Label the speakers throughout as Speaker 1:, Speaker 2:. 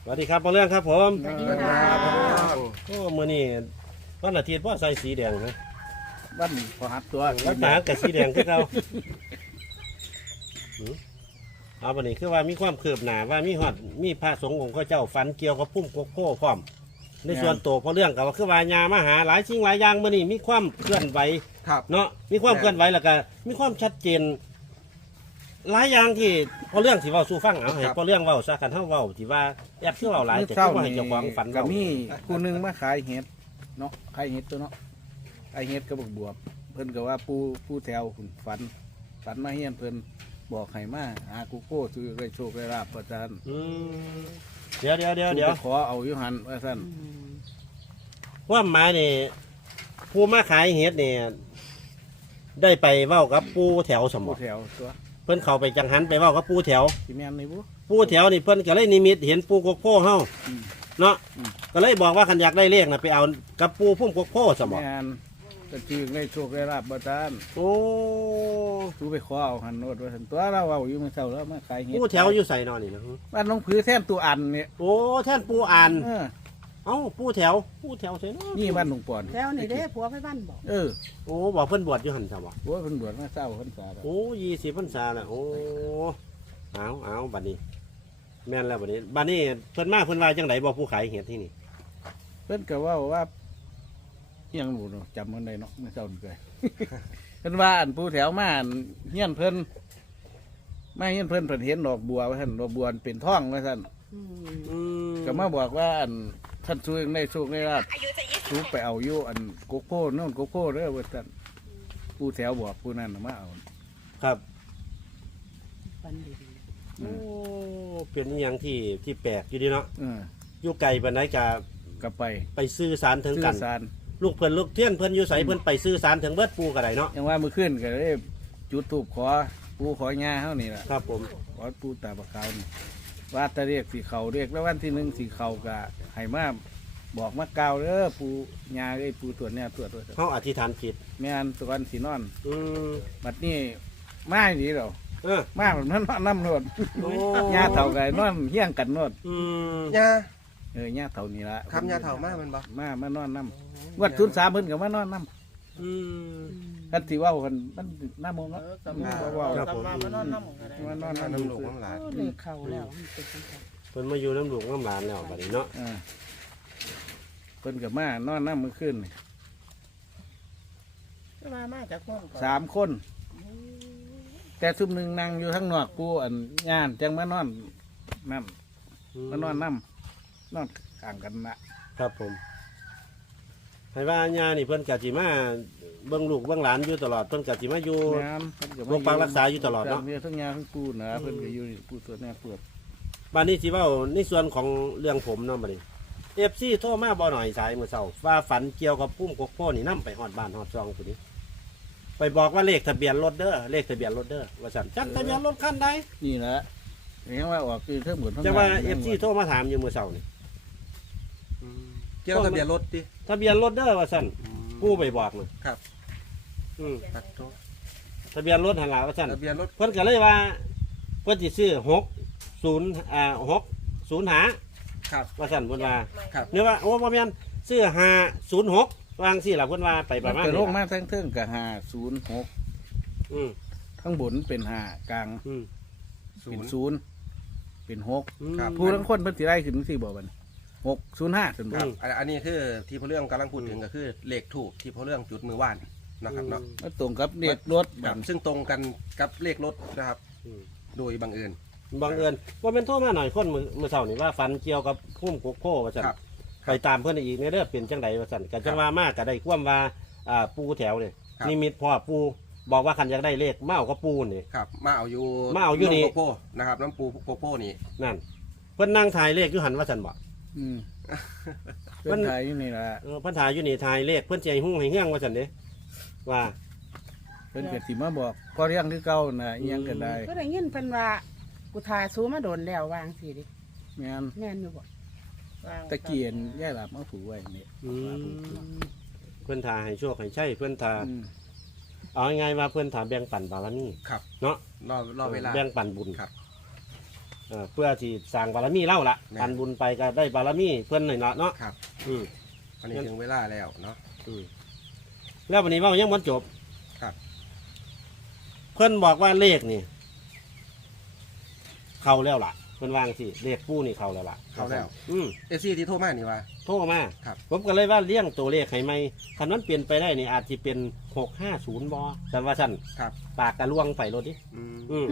Speaker 1: สวัสดีครับพ่อเรื่องครับผม
Speaker 2: สวัสดีค่ะ
Speaker 1: โอ้มื้อนี้วันอาทิตย์พ่อใส่สีแดงนะ
Speaker 2: บ้านพอหัดตัว
Speaker 1: รักษากับสีแดงคือเราเอาวันนี้คือว่ามีความคืบหน้าว่ามีพระสงฆ์องค์ข้าเจ้าฝันเกี่ยวกับพุ่มโกโก้พร้อมในส่วนตัวพ่อเรื่องกับว่าคือว่ายามาหาหลายสิ่งหลายอย่างมื้อนี้มีความเคลื่อนไหว
Speaker 3: ครับ
Speaker 1: เนาะมีความเคลื่อนไหวแล้วก็มีความชัดเจนหลายอย่างที่พ่อเรื่องที่เว้าสู่ฟังเอาให้พ่อเรื่องเว้าซะกันเฮาเว้าที่ว่าแอบคือเว้าหลายแต่คือว่าให้เจ้าของฝัน
Speaker 2: กับ
Speaker 1: เว้า
Speaker 2: มีผู้หนึงมาขายเห็ดเนาะขายเห็ดตัวเนาะขายเห็ดก็บวบเพิ่นก็ว่าผู้แถวคุณฝันมาเฮียนเพิ่นบอกให้มาหากูโก้ซื้อได้โชคได้ลาบประจาน
Speaker 1: เดี๋ยว
Speaker 2: ไปขอเอาอยู่หันว่าซั่น
Speaker 1: ว่าหมายนี่ผู้มาขายเห็ดเนี่ยได้ไปเว้ากับปูแถวสม
Speaker 2: ผู้
Speaker 1: บัติ
Speaker 2: แถวตัว
Speaker 1: เพิ่นเข้าไปจังหันไปเว้ากับปูแถว
Speaker 2: สิแม่นนี่บ่
Speaker 1: ปูแถวนี่เพิ่นก็เลยนิมิตเห็นปูกกโพเฮา
Speaker 2: อืม
Speaker 1: เนาะ
Speaker 2: อืม
Speaker 1: ก็เลยบอกว่าคันอยากได้เลขน่ะไปเอากับปูพุ่มกกโพสมบัติ
Speaker 2: แม่นก็ซื้อได้โชคได้ลาบประจาน
Speaker 1: โอ้
Speaker 2: ซื้อไปขอเอาหันโนดว่าซั่นตัวเราเอาอยู่มื้อเช้าแล้วมาขายเห็ด
Speaker 1: ปูแถวอยู่ใส่นอนนี่นะ
Speaker 2: บ้านน้องผือแท่นตัวอันเนี่ย
Speaker 1: โอ้แท่นปูอ่าน
Speaker 2: เออ
Speaker 1: เอ้าปูแถวใส่เนาะ
Speaker 2: นี่บ้านหลวงปอน
Speaker 4: แล้วนี่เด้ผัวไปบ้านบอก
Speaker 2: เออ
Speaker 1: โอ้บอกเพิ่นบวชอยู่หั่นซะบ่
Speaker 2: โอ้ยเพิ่นบวชมาเศร้าพรรษาแล้ว
Speaker 1: โอ้20พรรษาแล้วโอ้เอาบัดนี้ แม่นแล้วบัดนี้เพิ่นมาเพิ่นว่าจังไดบ่ผู้ขายเห็ดที่นี่
Speaker 2: เพิ่นก็ว่าอิหยังบ่เนาะจำมันได้เนาะไม่เศร้านี่เลย เพิ่นว่าอันผู้แถวมาอันเฮียนเพิ่นมาเฮียนเพิ่นเห็นดอกบัวว่าซั่นดอกบัวมันเป็นท่องว่าซั่นก็มาบอกว่าอันท่านช่วยได้โชคได้ลาภสูไปเอาอยู่อันโกโก้โน่นโกโก้เด้อว่าซั่นผู้แถวบอกผู้นั้นน่ะมาเอา
Speaker 1: ครับ
Speaker 4: ฟันดี
Speaker 1: โอ้เป็นอหย่างที่แปลกอยู่ดีเนาะ
Speaker 2: เออ
Speaker 1: อยู่ไกลปานใดกะ
Speaker 2: ก็ไป
Speaker 1: ไปซื้อสารถึงกัน
Speaker 2: สื่อสาร
Speaker 1: ลูกเพิ่นลูกเทียนเพิ่นอยู่ใสเพิ่นไปซื้อสารถึงเบิดปูก็ได้เนาะ
Speaker 2: ยังว่ามื้อคืนก็เลยจุดธูปขอปู่ขอย่าเฮานี่ล่ะ
Speaker 1: ครับผม
Speaker 2: ขอปู่ตาบะขาวนี่ว่าแตะเรียกสีเขาเรียกแล้ววันที่หนึ่งสีเขากะให้มาบอกมากล่าวเด้อปู่ย่าเอ้ยปู่ตรวจเนี่ยตรวจ
Speaker 1: เฮาอธิษฐานจิต
Speaker 2: แม่นตอนสีนอน
Speaker 1: อืม
Speaker 2: บัดนี้มาอีดีเรา
Speaker 1: เออ
Speaker 2: มาแบบนั้นน้ำนวด
Speaker 1: โอ้
Speaker 2: ย่าเท่ากันนอนเฮี้ยงกันนวด
Speaker 1: อืม
Speaker 3: ยา
Speaker 2: ย่าเท่านี้ละ
Speaker 3: คำยาเถ่ามากมันบ่
Speaker 2: มานอนน้ำวัดทุนสามเพิ่นกับมานอนน้
Speaker 1: อืม
Speaker 2: ำกันที่ว่ากันมันน้ำมงเนาะว่า
Speaker 1: ครับผม
Speaker 2: มานอนน้ำ
Speaker 3: น้ำหลวงน้ำหลาน
Speaker 4: ๆเลยเข่าแล้วมันเป็นจังซั่น
Speaker 1: เพิ่นมาอยู่น้ำหลวงน้ำหลานแล้วบัดนี้เนาะ
Speaker 2: อ่าเพิ่นกับมานอนน้ำมือขึ้น
Speaker 4: มาจากคนก่อน
Speaker 2: 3 คน แต่ซุมหนึ่งนั่งอยู่ทั้งนอกกูอันงานจังมานอนนั่นมานอนน้ำนอนข้างกันนะครับ
Speaker 1: ผมให้ว่าญานี่เพิ่นกะสิมาเบิ่งลูกเบิ่งหลานอยู่ตลอดเพิ่นกะสิมาอยู่
Speaker 2: งานเพิ่นก็
Speaker 1: โรงพยาบาลรักษาอยู่ตลอดเนาะ
Speaker 2: ทั้งยาทั้งกูนะเพิ่นก็อยู่นี่กูตัวจแน่เปิด
Speaker 1: บัดนี้สิเว้าในส่วนของเรื่องผมเนาะบัดนี้ FC โทรมาบ่หน่อยสายมื้อเช้าว่าฝันเกี่ยวกับพุ่มกกโพนี่นํไปฮอดบ้านฮอดซองผู้นี้ไปบอกว่าเลขทะเบียนรถเด้อเลขทะเบียนรถเด้อว่าซั่นจักทะเบียนรถคันใด
Speaker 2: นี่แหละเห็นว่าออกคือเท่าเหมือนทั้ง
Speaker 1: แต่ว่า
Speaker 2: งน
Speaker 1: FC โทรมาถามอยู่มื้อเช้านี่
Speaker 3: เกี่ยวกับทะเบียนรถดิ
Speaker 1: ทะเบียนรถเด้อว่าซั่นผู้ไปบอกน่ะ
Speaker 3: ครับ
Speaker 1: อืม
Speaker 3: ตัดโทษ
Speaker 1: ทะเบียนรถหันหลังว่าซั่น
Speaker 3: ทะเบียนรถ
Speaker 1: เพิ่นก็เลยว่าเพิ่นสิซื้อ605
Speaker 3: ครับ
Speaker 1: ว่าซั่นเพิ่นว่า
Speaker 3: ครับ
Speaker 1: เนื้อว่าโอ้บ่แม่นซื้อ506วางสิล่ะเพิ่นว่าไปประมาณ
Speaker 2: แต่
Speaker 1: นี้
Speaker 2: โลก
Speaker 1: ล่ะ
Speaker 2: มาทั้งเทิงกับ506
Speaker 1: อืม
Speaker 2: ทั้งบนเป็น5กลาง
Speaker 1: อืม
Speaker 2: เป็น
Speaker 3: ศูนย์
Speaker 2: 0เป็น6
Speaker 1: อืม
Speaker 3: ครับ
Speaker 2: ผู้ทั้งคนเพิ่นสิได้ขึ้นสิบ่บัดนี้605ส่วน
Speaker 3: ค
Speaker 2: บ่
Speaker 3: รับอันนี้คือที่พอเรื่องกำลังพูดถึงก็คือเลขถูกที่พอเรื่องจุดมือว่านนะครับเนาะ
Speaker 2: มันตรงกับเลขรถ
Speaker 3: ค
Speaker 2: บั
Speaker 3: รั
Speaker 2: ด
Speaker 3: บซึ่งตรงกันกับเลขรถนะครับ
Speaker 1: อืม
Speaker 3: โดยบังเอิญ
Speaker 1: บังเอิญว่าเป็นโทรมาหน่อยคนมื้อเช้านี่ว่าฝันเกี่ยวกับพุ่มโกโก้ว่าซั่น
Speaker 3: ครับ
Speaker 1: ไปตามเพิ่นอีกในเด้อเป็นจังไดว่าซั่นก็จังว่ามากก็ได้ความว่าปูแถวนี่
Speaker 3: ครับ
Speaker 1: นิมิตพ่อปูบอกว่าคันอยากได้เลขมาเอากับปูนี่
Speaker 3: ครับมาเอาอยู่
Speaker 1: มาเอาอยู่นี่
Speaker 3: ำโกโก้นะครับน้ำปูโกโก้นี่
Speaker 1: นั่นเพิ่นนั่งถ่ายเลขอยู่หันว่าซั่นบ่
Speaker 2: อืม
Speaker 1: มั
Speaker 2: เพิ่
Speaker 1: น
Speaker 2: นถ่ายอยู่นี่ล่ะ
Speaker 1: เพิ่นถ่ายอยู่นี่ถ่ายเลขเพิ่นสิให้หุ้งให้เฮี้ยงว่าซั่นเด้ว่า
Speaker 2: เพิ่นก็สิมาบอกพอเรื่องคือเก่าน่ะอีหยังก็ได้
Speaker 4: ก็ได้ยินเพิ่นว่ากูทาสูมาโดนแล้ววางสิดิ
Speaker 2: แม่น
Speaker 4: แม่นอยู่บ่วาง
Speaker 2: ตะเกียนย่าหลับมาผูกไว้นี่
Speaker 1: เพื่อนทาให้โชคให้ใช่เพื่อนทา
Speaker 2: อืม
Speaker 1: เอาง่ายๆว่าเพื่อนทาแบ่งปันบารมี
Speaker 3: ครับ
Speaker 1: เนาะ
Speaker 3: รอเวลา
Speaker 1: แบ่งปันบุญ
Speaker 3: ครับ
Speaker 1: เพื่อที่สร้างบารมีเล่าละปันบุญไปก็ได้บารมีเพื่อนหน่อยเนาะ
Speaker 3: ครับ
Speaker 1: อืม
Speaker 3: อันนี้ถึงเวลาแล้วเนาะ
Speaker 1: แล้ววันนี้เว่ายังมันจบ
Speaker 3: ครับ
Speaker 1: เพื่อนบอกว่าเลขนี่ เข้าแล้วล่ะเพื่อนวางสิเลขปูนี่เข้าแล้วล่ะ
Speaker 3: เข้าแล้ว เอฟซีที่โทรมานี่ว่า
Speaker 1: โทรมา
Speaker 3: ครับ
Speaker 1: ผมก็เลยว่าเลี้ยงตัวเลขให้ไหมคันนั้นเปลี่ยนไปได้นี่อาจจะเป็น650บอแต่ว่าสั้น
Speaker 3: ครับ
Speaker 1: ปากกระลวงไปรถดิ
Speaker 3: อืม
Speaker 1: อืม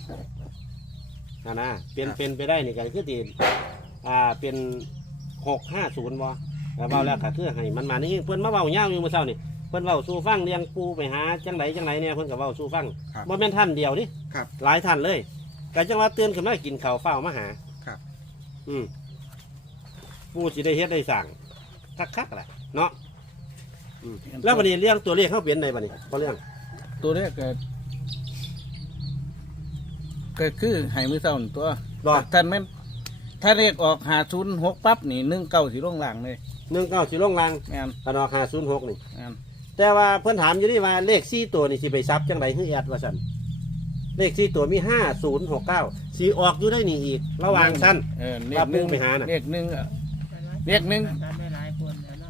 Speaker 1: นะเปลี่ยน
Speaker 3: ครับ
Speaker 1: เป็นไปได้นี่ก็คือตีเป็น650บอแล้วเบาแล้วก็คือให้มันมานี่เพื่อนมาเบาเงาอยู่เมื่อเช้านี่เพื่อนเบาสู้ฟังเลี้ยงปูไปหาจังไหนเนี่ยเพื่อนกับเบาสู้ฟัง
Speaker 3: ครับ
Speaker 1: บ่แม่นท่านเดียวดิ
Speaker 3: ครับ
Speaker 1: หลายท่านเลยก็จังว่าเตือนขึ้นมากินข้าวเฝ้ามาหา
Speaker 3: ครับ
Speaker 1: ปูสิได้เฮ็ดได้สั่งคักๆแหละเนาะแล้ววันนี้เรื่องตัวเลขเขาเปลี่ยนในบัดนี้เพราะเรื่อง
Speaker 2: ตัวแรกก็คือให้มือเศร้านี่ตัว
Speaker 1: รอ
Speaker 2: ท่านแม่นถ้าเลขออก506ปั๊บนี่19สิลงล่างเลย
Speaker 1: 19สิลงลาง
Speaker 2: แม่น
Speaker 1: กันออก506นี่
Speaker 2: แม่น
Speaker 1: แต่ว่าเพิ่นถามอยู่นี่ว่าเลข4ตัวนี่สิไปซับจังไดคือแอดว่าซั่นเลข4ตัวมี5069สิออกอยู่ได้นี่อีก ระหว่างซั่น
Speaker 2: เล
Speaker 1: ว่า
Speaker 2: ข
Speaker 1: ปูไปหาน่ะ
Speaker 2: เลขหนึ่งอะ เลขหนึ่ง
Speaker 4: ได้หลายคนแล้วเนาะ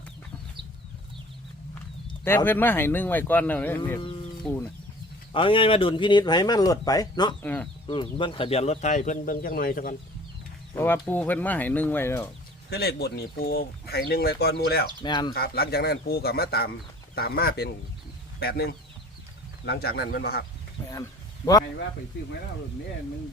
Speaker 2: แต่เพิ่นมาให้หนึ่งไว้ก่อนแล้วเนี่ยเลขปูน่ะ
Speaker 1: เอาง่ายๆว่าดุลพินิจให้มันลดไปเนาะ
Speaker 2: อ่า
Speaker 1: เบิ่งทะเบียนรถไทยเพิ่นเบิ่งจังหน่อยซะก่อน
Speaker 2: เพราะว่าปูเพิ่นมาให้หนึ่งไว้แล้ว
Speaker 3: คือเลขบทนี่ปูให้1ไว้ก่อนหมูแล้ว
Speaker 2: แม่น
Speaker 3: ครับ หลังจากนั้นปูก็มาตามมาเป็น81หลังจากนั้นแมันบ่ครับ
Speaker 2: แม่นบ่ให้ว่าไปซื้อไม้แล้วรุ่นนี้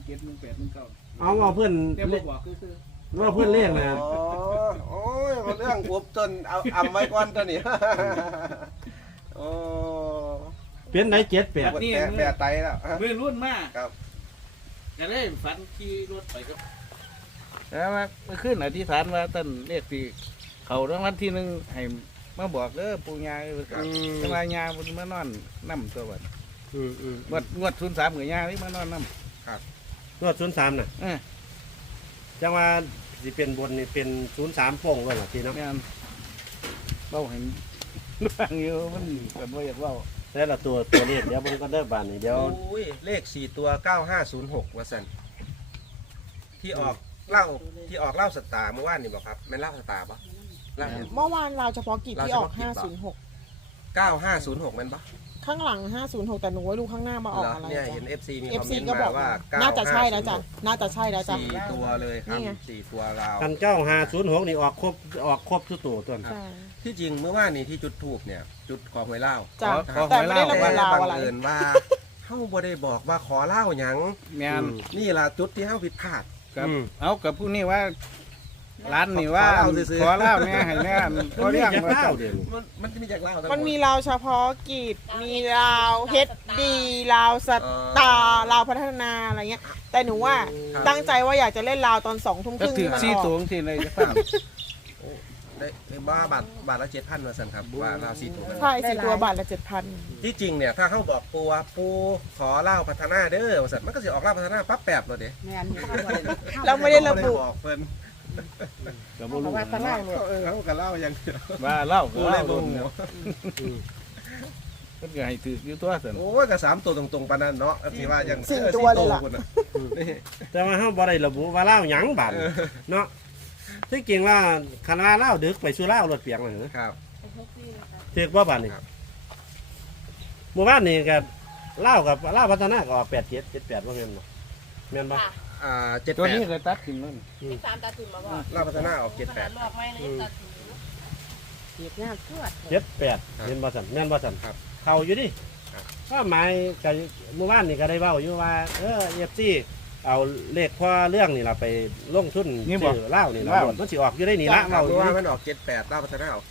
Speaker 2: 171819
Speaker 1: เอาเพิ่น
Speaker 2: แต่บ่บอกคือซื้อ
Speaker 1: ว่าเพิ่นเลขนะ
Speaker 3: โอ้ยเรื่องอุบจนเอาอำไว้ก่อนตัวนี้ โอ้
Speaker 1: เป็นไหน78
Speaker 3: แปะไตแล้ว
Speaker 2: มือรุ่นมาก
Speaker 3: ครับ
Speaker 2: ก็เลยฝันขี่รถไปครับแล้วมาเมื่อคืนอธิษฐานว่าต้นเลขที่เขารางวัลที่หนึ่งให้มาบอกเด้อปู่ย่าจะมายาบนมานอนน้ำตัวบัดงวด03กับย่าที่มานอนน้
Speaker 1: รถ03น่ะ
Speaker 2: ำ
Speaker 1: จังว่าสิเป็นบนนี่เป็น03โป่งว่าล่ะพี่เนาะ
Speaker 2: แม่นเบ้าให้ฟังอยู่มันกันว่าอยากเบ้า
Speaker 1: แต่ละตัวเลขเดี๋ยวเบิ่งก็เด้อบานนี่เดี๋ยว
Speaker 3: โอ้ยเลข4ตัว9506ว่าซั่นที่ออกเหล้าสตาร์เมื่อวานนี่บ่ครับแม่นเหล้าสตาร์บ่เหล้าเนี่ย
Speaker 5: เมื่อวานเราเฉพาะกิจที่ออก
Speaker 3: เราเฉพาะกิจเหรอ 9506แม่นบ่
Speaker 5: 506 ข้างหลัง 506 แต่หนูไม่รู้ข้างหน้ามาออก
Speaker 3: เหรอ
Speaker 5: อะไร
Speaker 3: เนี่ย
Speaker 5: จ้ะ
Speaker 3: เห็น FC มีคอมเม
Speaker 5: FC
Speaker 3: นต์
Speaker 5: ก็บ
Speaker 3: มา
Speaker 5: อก
Speaker 3: ว่า
Speaker 5: น่าจะใช่แล้วจ้ะ น่าจะใช่แล้วจ้ะ
Speaker 3: 4ตัวเลยครับ
Speaker 5: นี่ไง
Speaker 3: 4ตัวราว
Speaker 1: คัน9506นี่ออกครบทุกตัวตัว
Speaker 5: ใช่
Speaker 3: ที่จริงเมื่อวานนี้ที่จุดทูบเนี่ย จุดขอหวยเหล้า
Speaker 5: จ้ะ
Speaker 2: ขอ
Speaker 5: แต่ไม่ได้
Speaker 2: ขอ
Speaker 5: ระ
Speaker 2: หวย
Speaker 5: บุ
Speaker 2: เหล้า
Speaker 5: เราว
Speaker 3: บัง
Speaker 5: อะไร
Speaker 3: เอิญว่า เฮาบ่ได้บอกว่าขอเหล้าหยัง
Speaker 2: แม่น
Speaker 3: นี่ล่ะจุดที่เฮาผิดพลาด
Speaker 2: กับเอากับผู้นี้ว่าร้านนี่ว่า
Speaker 3: ขอเหล้าซื้อๆ
Speaker 2: ขอเหล้าแม่ให้แม่ขอเลี้ยง
Speaker 1: จะ
Speaker 2: มา
Speaker 1: ข้า
Speaker 2: เจ้า
Speaker 1: วเด่น
Speaker 3: มันจะมีจากเหล้าทั้งห
Speaker 5: มันมีเราวเฉพาะกิจ มีเราวเฮดดีเราวสตาร์เราวพัฒนาอะไรเงี้ย แต่หนูว่าตั้งใจว่าอยากจะเล่นเราวตอน2 ทุ่มค
Speaker 2: ก็
Speaker 5: รึ่ง
Speaker 2: ถือ
Speaker 5: ที่มัน
Speaker 2: ซี่
Speaker 5: อ
Speaker 2: ตัว
Speaker 5: อก
Speaker 2: ที่ในจะฟัง
Speaker 3: ได้บ้าบาทละ7,000ว่าซั่นครับว่าเหล้า4ตัว
Speaker 5: ใช่4 ตัวบาทละ 7,000
Speaker 3: ที่จริงเนี่ยถ้าเฮาบอกปูว่าปูขอเหล้าพัฒนาเด้อว่าซั่นมันก็สิออกเหล้าพัฒนาปั๊บแป๊บแล้วเด้
Speaker 4: แม่น
Speaker 5: เราไม่ได้ระบุ
Speaker 3: บอกเพิ่น
Speaker 2: กับ
Speaker 4: เพ
Speaker 2: บ่รู้
Speaker 4: ราะว่าตะเล่าเลย
Speaker 3: เฮาก็เหล้าอย่างเดียว
Speaker 2: ว่าเหล้าก็
Speaker 3: ปู
Speaker 2: เห
Speaker 3: เล
Speaker 2: ล้าย
Speaker 3: บ่
Speaker 2: รุ่น
Speaker 3: ฮู้
Speaker 2: เนี่ยเพิ่นก็ให้ถืออยู่ตัวซั่น
Speaker 3: โอ้ยก็3ตัวตรงๆปานนั้นเนาะสิว่าอย่าง
Speaker 5: 4 ตัวเลยล่ะ
Speaker 3: พุ่นน่นี่
Speaker 1: แต่ว่าเฮาบ่ได้ระบุว่าเล่าหยังบาดเนาะที่จริงว่าคันว่าเล่าดึกไปสู่เล่ารถเปียงเลยเหรอ
Speaker 3: ครับ
Speaker 1: ถือว่าบาดนี่
Speaker 3: ครับ
Speaker 1: หมู่บ้านนี่ก็เล่ากับเล่าพัฒนาก็ออก87 78ว่าแม่นบ่แม่นบ่
Speaker 2: ตัวนี้
Speaker 3: 78
Speaker 2: ก็ตัดทิ้งนั่น
Speaker 6: 3ตาตุ่มมาบอก
Speaker 3: เหล้าพัฒนาออก
Speaker 6: ขนาดล
Speaker 3: 78
Speaker 6: อกไม้ในตาตุ่ม
Speaker 4: เกียดยากทวด
Speaker 1: 78เห็นบ่ซั่นแม่นบ่ซั่น
Speaker 3: ครับ
Speaker 1: เข้าอยู่ดิ
Speaker 3: ครับ
Speaker 1: ก็หมายกับหมู่บ้านนี่ก็ได้เว้าอยู่ว่าFC เอาเลขพอเรื่องนี่ล่ะไปลงทุนซื้อเหล้านี่ล่ะมันสิออกอยู่ได้นี่ละ
Speaker 3: เพ
Speaker 1: เว้าอ
Speaker 3: ราะ
Speaker 1: ยู่
Speaker 3: ว่า
Speaker 1: ดิ
Speaker 3: มันออก78เหล้าพัฒนาออก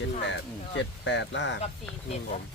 Speaker 3: 78ล่า
Speaker 6: กับ47กับ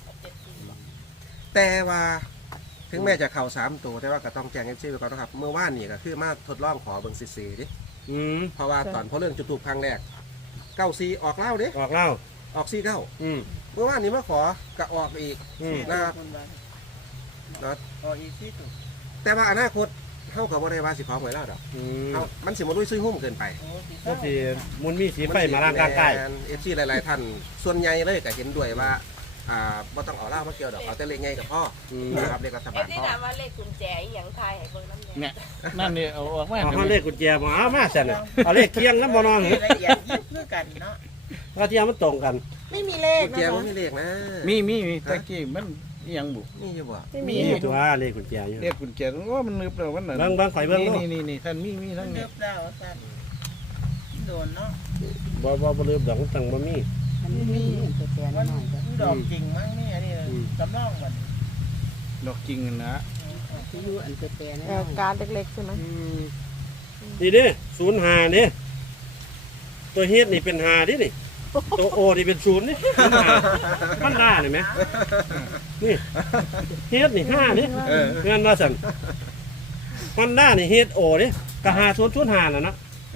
Speaker 6: 74
Speaker 3: แต่ว่าถึงแม้จะเข่า3ตัวแต่ว่าก็ต้องแจ้งให้ชื่อไปก่อนนะครับเมื่อวานนี่ก็คือมาทดลองขอเบิ่งซื่อๆดิ
Speaker 1: อืม
Speaker 3: เพราะว่าตอนพอเรื่องจุดทูบครั้งแรก94ออกเหล้าเด้
Speaker 1: ออกเหล้า
Speaker 3: ออก49
Speaker 1: อืม
Speaker 3: เมื่อวานนี้มาขอก็ออกอีก
Speaker 1: อืม
Speaker 3: นะครับเนาะแต่ว่าอนาคตเฮาก็บ่ได้ว่าสิขอหวยเหล้าดอก
Speaker 1: อืม
Speaker 3: เฮามันสิบ่ด้วยซุยหุ้มเกินไป
Speaker 1: ก็สิมุนมีสีไฟมาร่างกาย
Speaker 3: เอฟซีหลายๆท่านส่วนใหญ่เลยก็เห็นด้วยว่าบ่ต้องเอาเหล้ามาเกี่ยวดอกเอาแต่เลขไงกับพ่อ
Speaker 1: อืม
Speaker 3: นะครับเลขรัฐบาล
Speaker 6: ที่
Speaker 3: พ่อ
Speaker 6: ถามว่าเลขกุญแจอหย่างไทยให้เบิ่งน้ำแดง
Speaker 2: เนี่ยนั่นนี่เอาออกมา
Speaker 1: เอาเลขกุญแจมาเอามาสั่นน่ะเอาเลขเคียงนำบ่นอนเหรอ
Speaker 4: ละเอียดยิบคือกันเนาะ
Speaker 1: ว่าเที่ยงมันตรงกัน
Speaker 5: ไม่มีเลข
Speaker 3: กุญ
Speaker 5: นะ
Speaker 3: แจ
Speaker 5: คะ
Speaker 3: มันมีเลขนะ
Speaker 2: มีตะกี้มันอิหยังบุ
Speaker 3: มีอยู่บ่
Speaker 5: ไม่มี
Speaker 1: มีตัวเลขกุญแจอยู่
Speaker 2: เรียกกุญแจว่ามันนึบแล้วมันน่ะ
Speaker 1: เบิ่งข่อยเบิ่ง
Speaker 2: นี่ท่านมีทั้ง
Speaker 4: เรี
Speaker 2: นี้
Speaker 4: ยบแล้วสั่นโดนเนาะ
Speaker 1: บ่ลืมดอกจังบ่มี
Speaker 4: มันมีแต่น้อยจ้ะ
Speaker 7: ดอกจริงมั้งนี่อันนี้จำลองมัน
Speaker 2: ดอกจริงนะ
Speaker 4: ที่อยู่อันแต่น้
Speaker 5: การเล็กๆใช่ไหม
Speaker 1: นี่เด้05นี่ตัวเฮ็ดนี่เป็น5ดินี่ตัวโอนี่เป็น0นี่05มันได้นี่แหมนี่เฮ็ดนี่5นี่เงินว่าซั่นมันได้นี่เฮ็ดโอนี่ก็5005น่ะเนาะ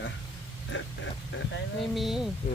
Speaker 5: ไม่มี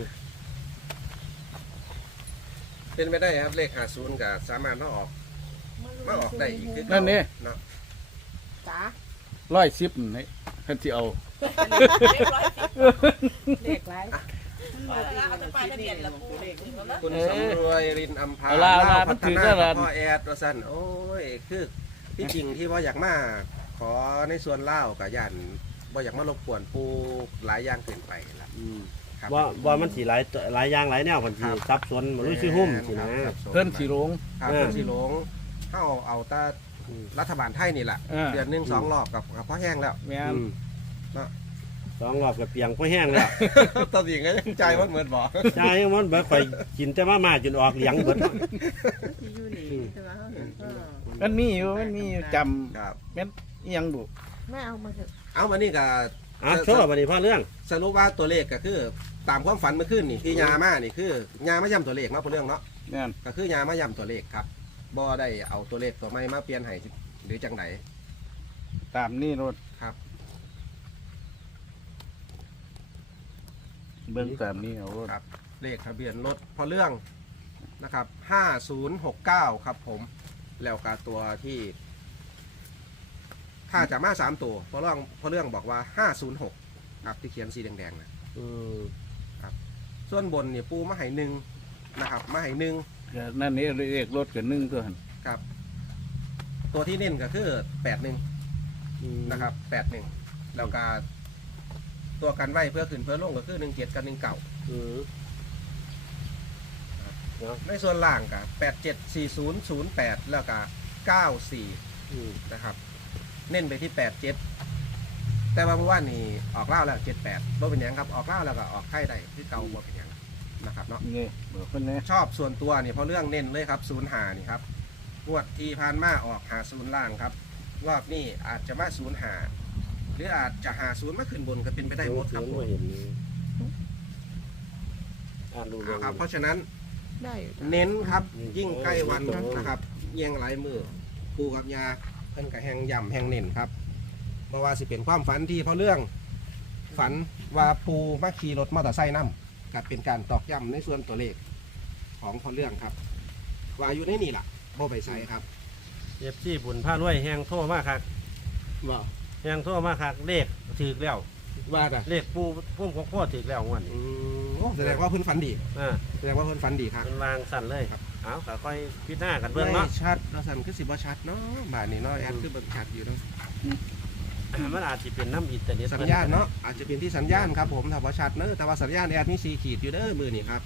Speaker 3: เป็นไปได้ครับเลข50ก็สามารถมาออกได้อีกคือ
Speaker 2: นั่นนี่
Speaker 3: เนาะ
Speaker 5: จ๋า
Speaker 2: 110นี่ท่านสิเอา
Speaker 6: เรียบร้อยสิ
Speaker 4: เลขหลาย
Speaker 6: เอาจะไปทะเบียนละปูถึงแล้วนะ
Speaker 3: คุณสำรวยรินอำพา
Speaker 2: เอาล่ะ
Speaker 3: ล่า
Speaker 2: มั
Speaker 3: พั
Speaker 2: น
Speaker 3: ฒ
Speaker 2: ถือ
Speaker 3: นา
Speaker 2: ก็ล่ะ
Speaker 3: พ่อแอดว่าซั่นโอ้ยคือที่จริงที่ว่าอยากมาขอในส่วนเล่าวกับย่านว่าอยากมารบกวนปูหลายอย่างเกินไปล่ะครับ
Speaker 1: ว่ามันสิหลายอย่างหลายแนวมันสิซับซ้อนบ่รู้สิหุ้มสินะ
Speaker 3: ครับ
Speaker 2: เพิ่นสิลง
Speaker 3: ครับเพิ่นสิหลงเอาแตารัฐบาลไทยนี่แหละ เดือนหนึง2 รอบกับพ่อแห้งแล้ว
Speaker 2: แม่น
Speaker 1: สองรอบก็เปียงพอแห้งแล้ว
Speaker 3: ตอนนี้ก็ยังใจมันเหมือนบ่
Speaker 1: ใช่มันเบิดข่อยกินแต่มาจนออกเหลียงเบิด
Speaker 4: ที่อยู่นี่ใช่ไหมเขาเห็นก็
Speaker 2: มันมีอยู่จำ
Speaker 3: ครับ
Speaker 2: แม่นอิหยังบุ
Speaker 5: ไม่เอามาเถอะ
Speaker 3: เอามานี่ก็
Speaker 1: อ่ะโชว์บัดนี้พ่อเรื่อง
Speaker 3: สรุปว่าตัวเลขก็คือตามความฝันเมื่อคืนนี่ที่ยามานี่คือยามาย้ำตัวเลขเนาะพอเรื่องเนาะ
Speaker 2: แม่น
Speaker 3: ก็คือยามาย้ำตัวเลขครับบ่ได้เอาตัวเลขตัวใหม่มาเปลี่ยนให้หรือจังได
Speaker 2: ตามนี่รถ
Speaker 3: ครับ
Speaker 2: เบิ่งตามนี่เอารถ
Speaker 3: ครับ เลขทะเบียนรถพอเรื่องนะครับ5069ครับผมแล้วก็ตัวที่ ถ้าจะมา3ตัวพอเรื่องบอกว่า506ครับที่เขียนสีแดงๆนะ
Speaker 1: อืม
Speaker 3: ส่วนบนเนี่ยปูมาให้หนึ่งนะครับมาให้หนึ่ง
Speaker 2: ก็นั่นนี่เรียกรถกับ1ตัวหั่น
Speaker 3: ครับ ตัวที่เน้นก็คือ81นะครับ81แล้วก็ตัวกันไว้เพื่อขึ้นเพื่อลงก็คือ17กับ19
Speaker 1: อืม
Speaker 3: ในส่วนล่างกับ874008แล้วก็94
Speaker 1: อืม
Speaker 3: นะครับ เน้นไปที่87แต่ว่าเมื่อวานนี้ออกเล่าแล้ว78บ่เป็นหยังครับออกเล่าแล้วก็ออกไข่ได้ที่เก่าบ่เป็นหยังนะครับเนาะ
Speaker 2: นี่เบิกเพิ่นแน่
Speaker 3: ชอบส่วนตัวนี่เพราะเรื่องเน้นเลยครับ05นี่ครับงวดที่ผ่านมาออก50ล่างครับรอบนี้อาจจะมา05หรืออาจจะ50มาขึ้นบนก็เป็นไปได้หมดครับผม
Speaker 1: บ่เห็นอ่านดู
Speaker 3: เอาครับเพราะฉะนั้น
Speaker 5: ได้อยู่
Speaker 3: เน้นครับยิ่งใกล้วันนะครับเยี่ยงหลายมือปูกับยาเพิ่นกับแหงย่ำแหงเน้นครับเพราะว่าสิเป็นความฝันที่เพราะเรื่องฝันว่าปูมาขี่รถมอเตอร์ไซค์นำกับเป็นการตอกย้ำในส่วนตัวเลขของเพราะเรื่องครับ ว่าอยู่ในนี่ล่ะบ่ไปใส่ครับ
Speaker 1: เอฟซีบุญผ้ารวยแห้งโทรมาคัก
Speaker 3: ว่า
Speaker 1: แห้งโทรมาคักเลขถูกแล้ว
Speaker 3: ว่าแต่
Speaker 1: เลขปูพุ่มของพ่อถูกแล้วงวดนี้
Speaker 3: แสดงว่าเพิ่นฝันดี
Speaker 1: อ่า
Speaker 3: แสดงว่าเพิ่นฝันดีครับ
Speaker 1: เป็นวางสั่นเลย
Speaker 3: ครับ
Speaker 1: เอาก็ค่อยพิจารณากันเบิ่งเนาะ
Speaker 3: ไม่ชัดเราสั่นคือสิบ่ชัดเนาะบ้านนี้เนาะแอดคือเบิ่งชัดอยู่เนาะ
Speaker 1: มันอาจจะเป็นน้ำอินเทอร์เน็ต
Speaker 3: สัญญาณเนาะอาจจะเป็นที่สัญญาณครับผมถ้าบ่ชัดเนอะแต่ว่าสัญญาณแอดมี4ขีดอยู่เด้อมือนี่ครับ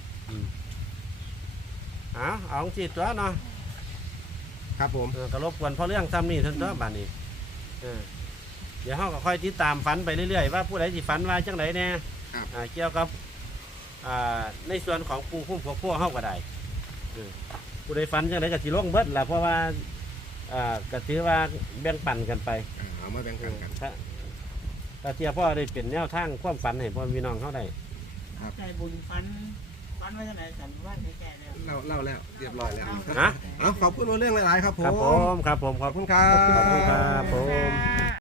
Speaker 1: เอาจิตตัวเนาะ
Speaker 3: ครับผม
Speaker 1: ก็รบกวนเพราะเรื่องซ้ำนี่เท่านตัวบ้านนี้เดี๋ยวเราก็ค่อยติดตามฝันไปเรื่อยๆว่าผู้ใดสิฝันว่าจังไดแน่เกี่ยวกับในส่วนของปูพุ่มพวกเฮาก็ได้ผู้ใดฝันจังไดก็สิลงเบิดล่ะเพราะว่าก็ถือว่าแบ่งปันกันไป
Speaker 3: เอามาแบ่งปันกัน
Speaker 1: ถ้าเทียพ่อได้เป็นแนวทางความฝันให้พ่อพี่น้องเขาได้
Speaker 7: ใจบุญฟันไว้ที่ไหนสันว่าแก่แล้ว
Speaker 3: เล่าแล้วเรียบร้อยแล้ว
Speaker 1: ฮะ
Speaker 3: เอาขอบคุณเรื่องหลายๆครับผม
Speaker 1: ครับผมครับผมขอบ
Speaker 3: ขอบ
Speaker 1: คุ
Speaker 3: คุณ ณครับ
Speaker 1: ขอบคุณครับผม
Speaker 4: ค่ะ